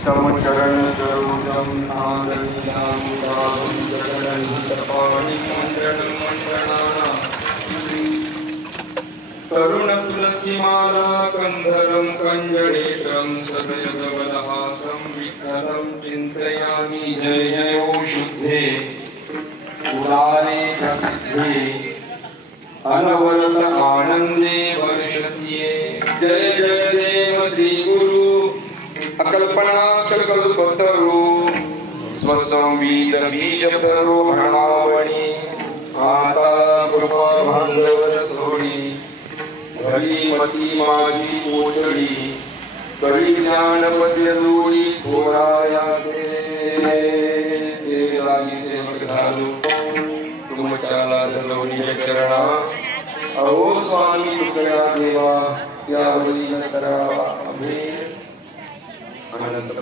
समचरण सरोजम साधनीयां साधुं जगन्नितपाणिमण्डनं मण्डनानां तरुणतुलसीमाला कन्धरं कञ्जनेत्रं सदयगवलहासं विठ्ठलं चिन्तयामि जय जय ओ शुद्धे उदारे प्रसिद्धे अनवरत आनंदे वर्षतीये जय जय देव श्री गुरु अकल्पना कल्पतरु स्वसंवीत बीज प्ररोहणावणी आता कृपा भांडवल सोडी घरी मती माझी पोचडी कळी ज्ञानपद्य जोडी थोराया दे लागी सेवक झालो तुमच्या धरवणीच्या चरणा अहो स्वामी तुकड्या देवा त्यावरी न करावा अभेद अनंत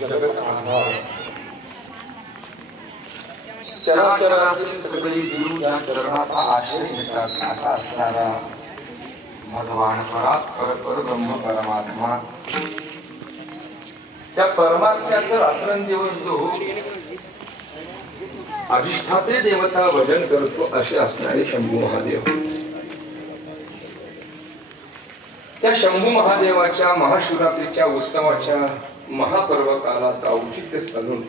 जगत आधार चराचरातील सगळी गुरु या चरणाचा आश्रय घेतात असा असणारा भगवान परब्रह्म परमात्मा त्या परमात्म्याचं रात्रंदिवस जो अधिष्ठाते देवता भजन करतो असे असणारे शंभू महादेव त्या शंभू महादेवाच्या महाशिवरात्रीच्या उत्सवाच्या महापर्व कालाचा औचित्य साधून